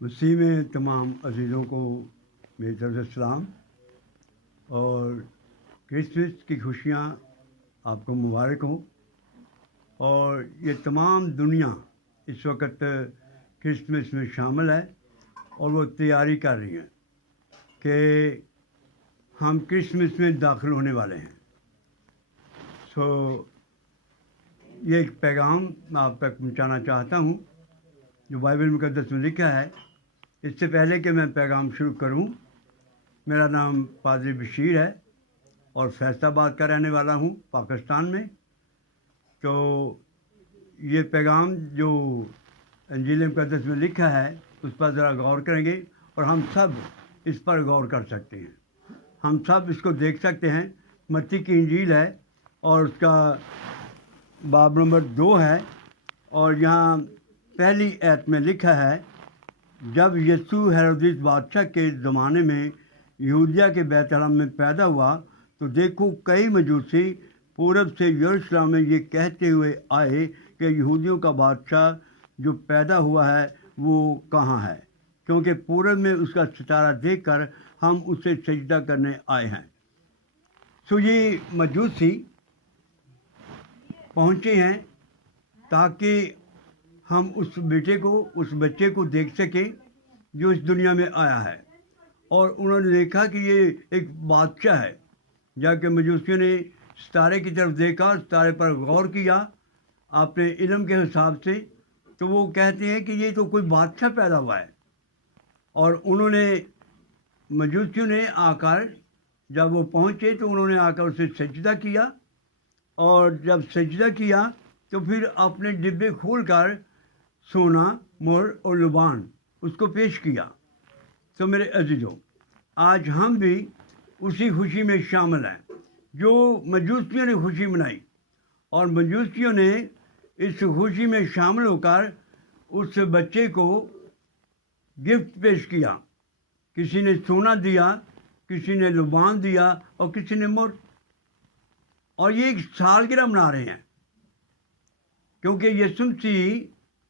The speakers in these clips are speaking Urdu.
مسیح میں تمام عزیزوں کو میری طرف سے سلام اور کرسمس کی خوشیاں آپ کو مبارک ہوں۔ اور یہ تمام دنیا اس وقت کرسمس میں شامل ہے اور وہ تیاری کر رہی ہیں کہ ہم کرسمس میں داخل ہونے والے ہیں۔ یہ ایک پیغام میں آپ تک پہنچانا چاہتا ہوں جو بائبل مقدس میں لکھا ہے۔ اس سے پہلے کہ میں پیغام شروع کروں، میرا نام پادری بشیر ہے اور فیصل آباد کا رہنے والا ہوں پاکستان میں۔ تو یہ پیغام جو انجیل مقدس میں لکھا ہے اس پر ذرا غور کریں گے اور ہم سب اس پر غور کر سکتے ہیں، ہم سب اس کو دیکھ سکتے ہیں۔ متی کی انجیل ہے اور اس کا باب نمبر 2 ہے اور یہاں پہلی آیت میں لکھا ہے، جب یسوع ہیرودیس بادشاہ کے زمانے میں یہودیہ کے بیت لحم میں پیدا ہوا تو دیکھو کئی مجوسی پورب سے یروشلم میں یہ کہتے ہوئے آئے کہ یہودیوں کا بادشاہ جو پیدا ہوا ہے وہ کہاں ہے، کیونکہ پورب میں اس کا ستارہ دیکھ کر ہم اسے سجدہ کرنے آئے ہیں۔ یہ مجوسی پہنچے ہیں تاکہ ہم اس بچے کو دیکھ سکیں جو اس دنیا میں آیا ہے۔ اور انہوں نے دیکھا کہ یہ ایک بادشاہ ہے۔ جا کے مجوسیوں نے ستارے کی طرف دیکھا، ستارے پر غور کیا اپنے علم کے حساب سے، تو وہ کہتے ہیں کہ یہ تو کوئی بادشاہ پیدا ہوا ہے۔ اور مجوسیوں نے آ کر جب وہ پہنچے تو انہوں نے آ کر اسے سجدہ کیا، اور جب سجدہ کیا تو پھر اپنے ڈبے کھول کر سونا، مر اور لبان اس کو پیش کیا۔ تو میرے عزیزوں، آج ہم بھی اسی خوشی میں شامل ہیں جو مجوسیوں نے خوشی منائی، اور مجوسیوں نے اس خوشی میں شامل ہو کر اس بچے کو گفٹ پیش کیا۔ کسی نے سونا دیا، کسی نے لبان دیا اور کسی نے مر۔ اور یہ ایک سالگرہ منا رہے ہیں کیونکہ یسوع مسیح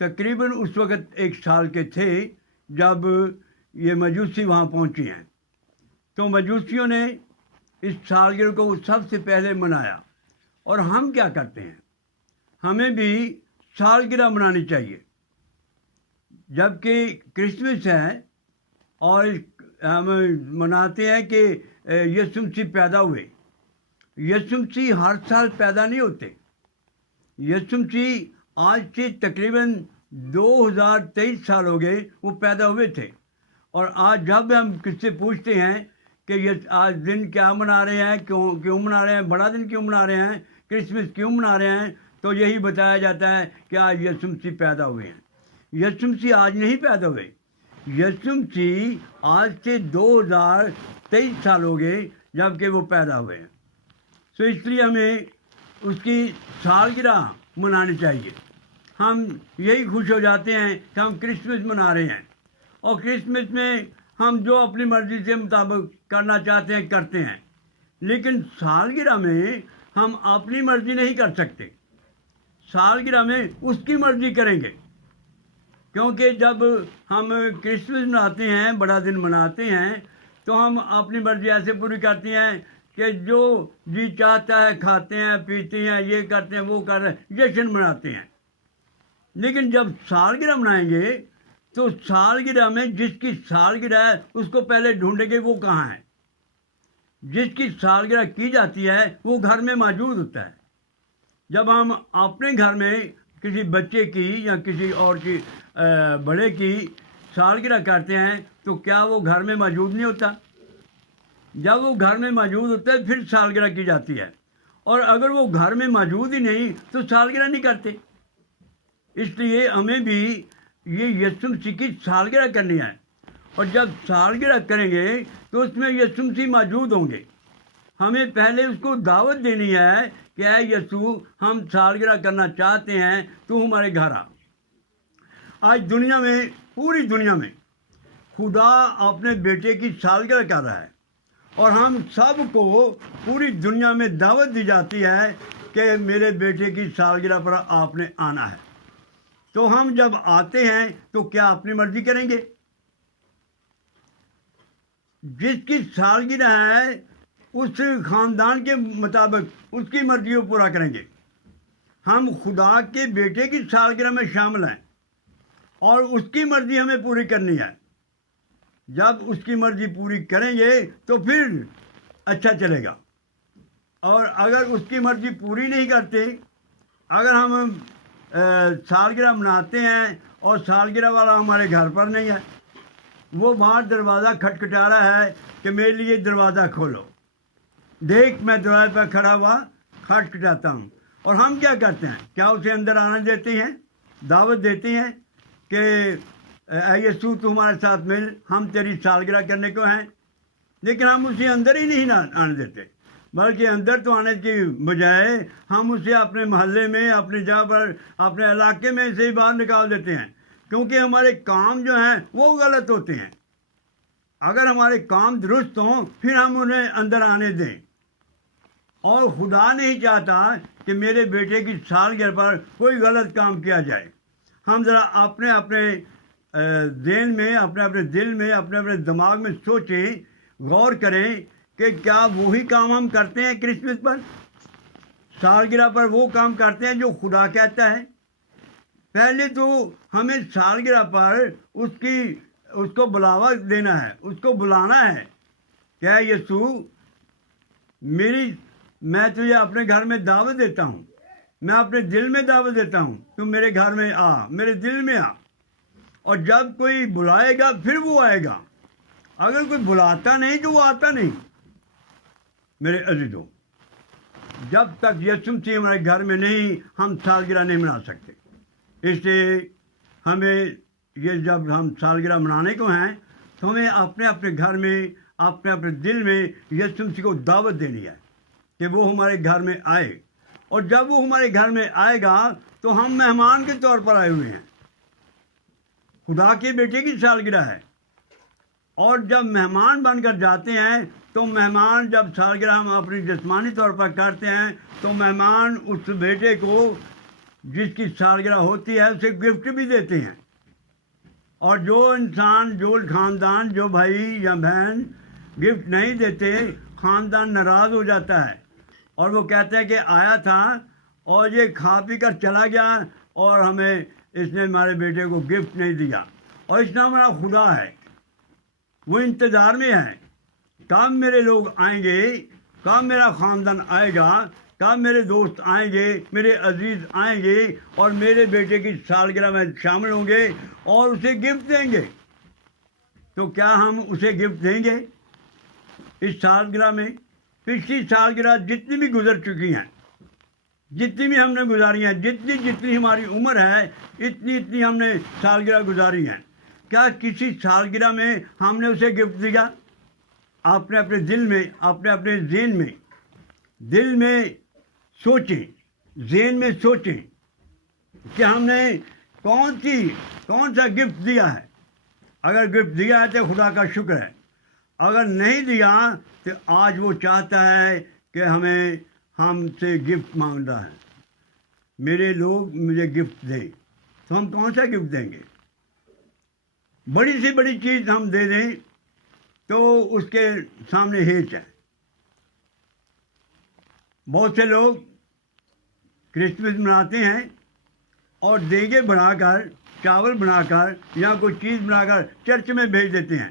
تقریباً اس وقت 1 سال کے تھے جب یہ مجوسی وہاں پہنچے ہیں۔ تو مجوسیوں نے اس سالگرہ کو سب سے پہلے منایا، اور ہم کیا کرتے ہیں؟ ہمیں بھی سالگرہ منانی چاہیے۔ جب کہ کرسمس ہے اور ہم مناتے ہیں کہ یسوع مسیح پیدا ہوئے۔ یسوع مسیح ہر سال پیدا نہیں ہوتے۔ یسوع مسیح آج سے تقریباً 2023 سال ہو گئے وہ پیدا ہوئے تھے۔ اور آج جب ہم کس سے پوچھتے ہیں کہ یہ آج دن کیا منا رہے ہیں، کیوں منا رہے ہیں، بڑا دن کیوں منا رہے ہیں، کرسمس کیوں منا رہے ہیں، تو یہی بتایا جاتا ہے کہ آج یسوع مسیح پیدا ہوئے ہیں۔ یسوع مسیح آج نہیں پیدا ہوئے۔ یسوع مسیح آج سے 2023 سال ہو گئے جب کہ وہ پیدا ہوئے ہیں۔ تو اس لیے ہمیں اس کی سالگرہ منانی چاہیے۔ ہم یہی خوش ہو جاتے ہیں کہ ہم کرسمس منا رہے ہیں، اور کرسمس میں ہم جو اپنی مرضی سے مطابق کرنا چاہتے ہیں کرتے ہیں، لیکن سالگرہ میں ہم اپنی مرضی نہیں کر سکتے۔ سالگرہ میں اس کی مرضی کریں گے، کیونکہ جب ہم کرسمس مناتے ہیں، بڑا دن مناتے ہیں، تو ہم اپنی مرضی ایسے پوری کرتے ہیں کہ جو جی چاہتا ہے کھاتے ہیں، پیتے ہیں، یہ کرتے ہیں، وہ کر رہے ہیں، جشن مناتے ہیں۔ لیکن جب سالگرہ منائیں گے تو سالگرہ میں جس کی سالگرہ ہے اس کو پہلے ڈھونڈیں گے وہ کہاں ہے۔ جس کی سالگرہ کی جاتی ہے وہ گھر میں موجود ہوتا ہے۔ جب ہم اپنے گھر میں کسی بچے کی یا کسی اور کی بڑے کی سالگرہ کرتے ہیں تو کیا وہ گھر میں موجود نہیں ہوتا؟ جب وہ گھر میں موجود ہوتا ہے پھر سالگرہ کی جاتی ہے، اور اگر وہ گھر میں موجود ہی نہیں تو سالگرہ نہیں کرتے۔ اس لیے ہمیں بھی یہ یسوع مسیح کی سالگرہ کرنی ہے، اور جب سالگرہ کریں گے تو اس میں یسوع مسیح موجود ہوں گے۔ ہمیں پہلے اس کو دعوت دینی ہے کہ اے یسوع، ہم سالگرہ کرنا چاہتے ہیں، تو ہمارے گھر آ۔ آج دنیا میں، پوری دنیا میں خدا اپنے بیٹے کی سالگرہ کر رہا ہے، اور ہم سب کو پوری دنیا میں دعوت دی جاتی ہے کہ میرے بیٹے کی سالگرہ پر آپ نے آنا ہے۔ تو ہم جب آتے ہیں تو کیا اپنی مرضی کریں گے؟ جس کی سالگرہ ہے اس خاندان کے مطابق اس کی مرضی کو پورا کریں گے. ہم خدا کے بیٹے کی سالگرہ میں شامل ہیں اور اس کی مرضی ہمیں پوری کرنی ہے. جب اس کی مرضی پوری کریں گے تو پھر اچھا چلے گا. اور اگر اس کی مرضی پوری نہیں کرتے، اگر ہم سالگرہ مناتے ہیں اور سالگرہ والا ہمارے گھر پر نہیں ہے، وہ باہر دروازہ کھٹکھٹا رہا ہے کہ میرے لیے دروازہ کھولو، دیکھ میں دروازے پر کھڑا ہوا کھٹکھٹاتا ہوں، اور ہم کیا کرتے ہیں؟ کیا اسے اندر آنے دیتے ہیں؟ دعوت دیتے ہیں کہ اے یسوع تو ہمارے ساتھ مل، ہم تیری سالگرہ کرنے کو ہیں؟ لیکن ہم اسے اندر ہی نہیں آنے دیتے، بلکہ اندر تو آنے کی بجائے ہم اسے اپنے محلے میں، اپنی جگہ پر، اپنے علاقے میں سے ہی باہر نکال دیتے ہیں، کیونکہ ہمارے کام جو ہیں وہ غلط ہوتے ہیں. اگر ہمارے کام درست ہوں پھر ہم انہیں اندر آنے دیں. اور خدا نہیں چاہتا کہ میرے بیٹے کی سالگرہ پر کوئی غلط کام کیا جائے. ہم ذرا اپنے اپنے ذہن میں، اپنے اپنے دل میں، اپنے اپنے دماغ میں سوچیں، غور کریں کہ کیا وہی کام ہم کرتے ہیں کرسمس پر، سالگرہ پر وہ کام کرتے ہیں جو خدا کہتا ہے. پہلے تو ہمیں سالگرہ پر اس کو بلاوا دینا ہے، اس کو بلانا ہے کہ اے یسوع میں تجھے اپنے گھر میں دعوت دیتا ہوں، میں اپنے دل میں دعوت دیتا ہوں، تم میرے گھر میں آ، میرے دل میں آ. اور جب کوئی بلائے گا پھر وہ آئے گا. اگر کوئی بلاتا نہیں تو وہ آتا نہیں. میرے عزیزوں، جب تک یسوع مسیح ہمارے گھر میں نہیں، ہم سالگرہ نہیں منا سکتے. اس لیے ہمیں جب ہم سالگرہ منانے کو ہیں تو ہمیں اپنے اپنے گھر میں، اپنے اپنے دل میں یسوع مسیح کو دعوت دینی ہے کہ وہ ہمارے گھر میں آئے. اور جب وہ ہمارے گھر میں آئے گا تو ہم مہمان کے طور پر آئے ہوئے ہیں. خدا کے بیٹے کی سالگرہ ہے، اور جب مہمان بن کر جاتے ہیں تو مہمان، جب سالگرہ ہم اپنی جسمانی طور پر کرتے ہیں تو مہمان اس بیٹے کو جس کی سالگرہ ہوتی ہے اسے گفٹ بھی دیتے ہیں. اور جو انسان، جو خاندان، جو بھائی یا بہن گفٹ نہیں دیتے، خاندان ناراض ہو جاتا ہے اور وہ کہتے ہیں کہ آیا تھا اور یہ کھا پی کر چلا گیا اور ہمیں اس نے ہمارے بیٹے کو گفٹ نہیں دیا. اور اس طرح ہمارا خدا ہے، وہ انتظار میں ہے کب میرے لوگ آئیں گے، کب میرا خاندان آئے گا، کب میرے دوست آئیں گے، میرے عزیز آئیں گے اور میرے بیٹے کی سالگرہ میں شامل ہوں گے اور اسے گفٹ دیں گے. تو کیا ہم اسے گفٹ دیں گے اس سالگرہ میں؟ پچھلی سالگرہ جتنی بھی گزر چکی ہیں، جتنی بھی ہم نے گزاری ہیں، جتنی ہماری عمر ہے، اتنی ہم نے سالگرہ گزاری ہیں. کیا کسی سالگرہ میں ہم نے اسے گفٹ دیا؟ اپنے اپنے دل میں، اپنے اپنے ذہن میں، دل میں سوچیں، ذہن میں سوچیں کہ ہم نے کون سا گفٹ دیا ہے. اگر گفٹ دیا ہے تو خدا کا شکر ہے، اگر نہیں دیا تو آج وہ چاہتا ہے کہ ہم سے گفٹ مانگ رہا ہے. میرے لوگ مجھے گفٹ دیں، تو ہم کون سا گفٹ دیں گے؟ بڑی سے بڑی چیز ہم دے دیں تو اس کے سامنے ہیچ ہے. بہت سے لوگ کرسمس مناتے ہیں اور دیگے بنا کر، چاول بنا کر یا کوئی چیز بنا کر چرچ میں بھیج دیتے ہیں.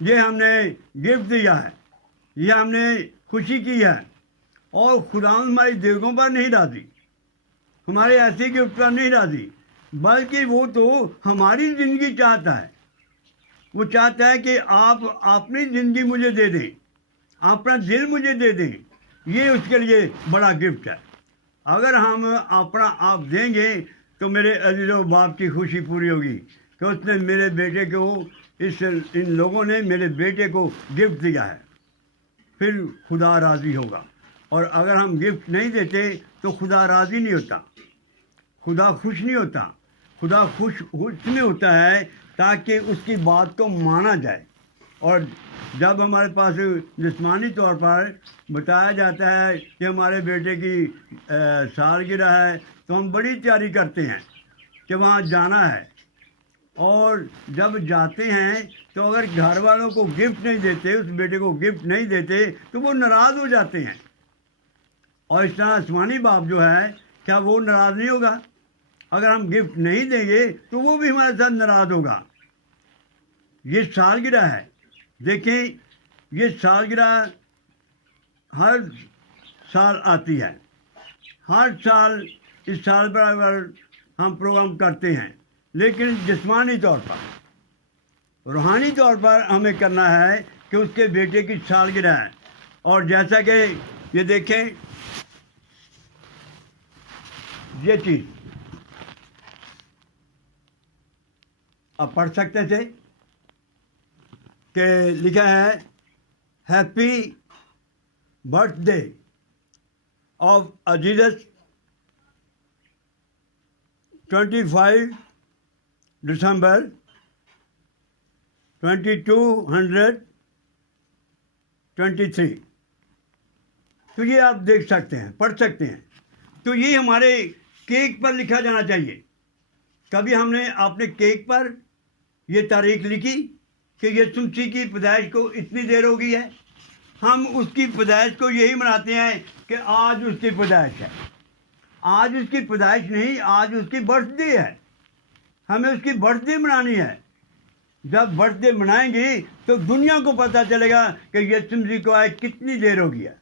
یہ ہم نے گفٹ دیا ہے، یہ ہم نے خوشی کی ہے. اور خدا ہماری دیگوں پر نہیں راضی، ہمارے ایسے گفٹ پر نہیں راضی، بلکہ وہ تو ہماری زندگی چاہتا ہے. وہ چاہتا ہے کہ آپ اپنی زندگی مجھے دے دیں، اپنا دل مجھے دے دیں. یہ اس کے لیے بڑا گفٹ ہے. اگر ہم اپنا آپ دیں گے تو میرے عزیز و باپ کی خوشی پوری ہوگی کہ اس نے میرے بیٹے کو، ان لوگوں نے میرے بیٹے کو گفٹ دیا ہے. پھر خدا راضی ہوگا. اور اگر ہم گفٹ نہیں دیتے تو خدا راضی نہیں ہوتا، خدا خوش نہیں ہوتا. خدا خوش میں ہوتا ہے تاکہ اس کی بات کو مانا جائے. اور جب ہمارے پاس جسمانی طور پر بتایا جاتا ہے کہ ہمارے بیٹے کی سالگرہ ہے تو ہم بڑی تیاری کرتے ہیں کہ وہاں جانا ہے. اور جب جاتے ہیں تو اگر گھر والوں کو گفٹ نہیں دیتے، اس بیٹے کو گفٹ نہیں دیتے تو وہ ناراض ہو جاتے ہیں. اور اس طرح آسمانی باپ جو ہے، کیا وہ ناراض نہیں ہوگا؟ اگر ہم گفٹ نہیں دیں گے تو وہ بھی ہمارے ساتھ ناراض ہوگا. یہ سالگرہ ہے. دیکھیں، یہ سالگرہ ہر سال آتی ہے. ہر سال اس سال پر اگر ہم پروگرام کرتے ہیں، لیکن جسمانی طور پر، روحانی طور پر ہمیں کرنا ہے کہ اس کے بیٹے کی سالگرہ ہے. اور جیسا کہ یہ دیکھیں، یہ چیز آپ پڑھ سکتے تھے کہ لکھا ہے happy birth day of Jesus 25 دسمبر 2223. تو یہ آپ دیکھ سکتے ہیں، پڑھ سکتے ہیں. تو یہ ہمارے کیک پر لکھا جانا چاہیے. کبھی ہم نے اپنے کیک پر یہ تاریخ لکھی کہ یسوع مسیح کی پیدائش کو اتنی دیر ہو گئی ہے؟ ہم اس کی پیدائش کو یہی مناتے ہیں کہ آج اس کی پیدائش ہے. آج اس کی پیدائش نہیں، آج اس کی برتھ ڈے ہے. ہمیں اس کی برتھ ڈے منانی ہے. جب برتھ ڈے منائیں گے تو دنیا کو پتہ چلے گا کہ یسوع مسیح کو آج کتنی دیر ہو گئی ہے.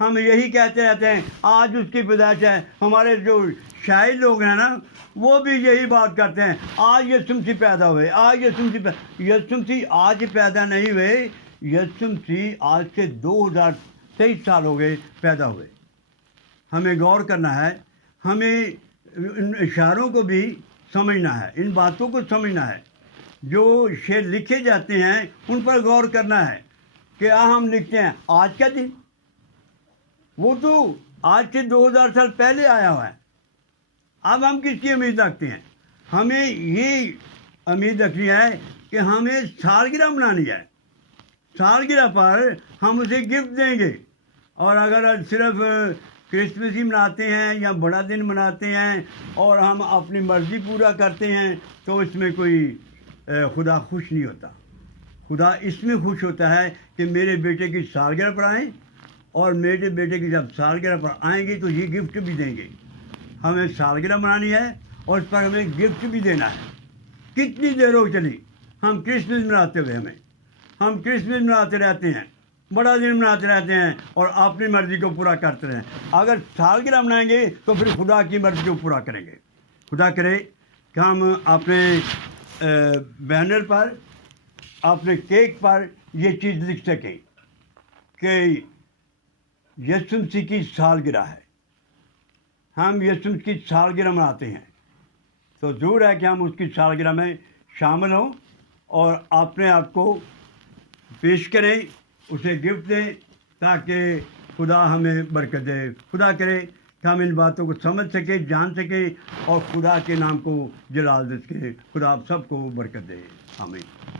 ہم یہی کہتے رہتے ہیں آج اس کی پیدائش ہے. ہمارے جو شاعر لوگ ہیں نا، وہ بھی یہی بات کرتے ہیں، آج یسوع مسیح پیدا ہوئے، آج یسوع مسیح آج پیدا نہیں ہوئے. یسوع مسیح آج سے 2023 سال ہو گئے پیدا ہوئے. ہمیں غور کرنا ہے، ہمیں ان اشاروں کو بھی سمجھنا ہے، ان باتوں کو سمجھنا ہے. جو شعر لکھے جاتے ہیں ان پر غور کرنا ہے کہ ہم لکھتے ہیں آج کا دن، وہ تو آج سے 2000 سال پہلے آیا ہوا ہے. اب ہم کس کی امید رکھتے ہیں؟ ہمیں یہ امید رکھنی ہے کہ ہمیں سالگرہ منانی ہے. سالگرہ پر ہم اسے گفٹ دیں گے. اور اگر صرف کرسمس ہی مناتے ہیں یا بڑا دن مناتے ہیں اور ہم اپنی مرضی پورا کرتے ہیں تو اس میں کوئی خدا خوش نہیں ہوتا. خدا اس میں خوش ہوتا ہے کہ میرے بیٹے کی سالگرہ پر آئیں، اور میرے بیٹے کی جب سالگرہ پر آئیں گے تو یہ گفٹ بھی دیں گے. ہمیں سالگرہ منانی ہے اور اس پر ہمیں گفٹ بھی دینا ہے. کتنی دیر ہو چلی ہم کرسمس مناتے ہوئے، ہم کرسمس مناتے رہتے ہیں، بڑا دن مناتے رہتے ہیں اور اپنی مرضی کو پورا کرتے رہیں. اگر سالگرہ منائیں گے تو پھر خدا کی مرضی کو پورا کریں گے. خدا کرے کہ ہم اپنے بینر پر، اپنے کیک پر یہ چیز لکھ سکیں کہ یسوع مسیح کی سالگرہ ہے. ہم یسوع مسیح کی سالگرہ مناتے ہیں تو ضرور ہے کہ ہم اس کی سالگرہ میں شامل ہوں اور اپنے آپ کو پیش کریں، اسے گفٹ دیں تاکہ خدا ہمیں برکت دے. خدا کرے کہ ہم ان باتوں کو سمجھ سکیں، جان سکیں اور خدا کے نام کو جلال دے سکیں. خدا آپ سب کو برکت دے. آمین.